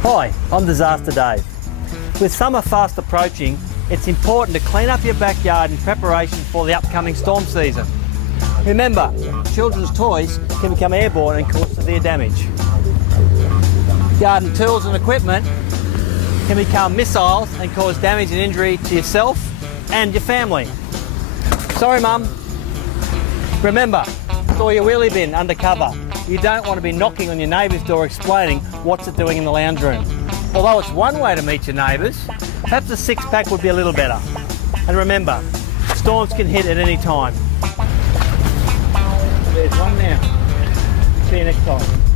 Hi, I'm Disaster Dave. With summer fast approaching, it's important to clean up your backyard in preparation for the upcoming storm season. Remember, children's toys can become airborne and cause severe damage. Garden tools and equipment can become missiles and cause damage and injury to yourself and your family. Sorry, Mum. Remember, store your wheelie bin under cover. You don't want to be knocking on your neighbour's door explaining what's it doing in the lounge room. Although it's one way to meet your neighbours, perhaps a six-pack would be a little better. And remember, storms can hit at any time. There's one now. See you next time.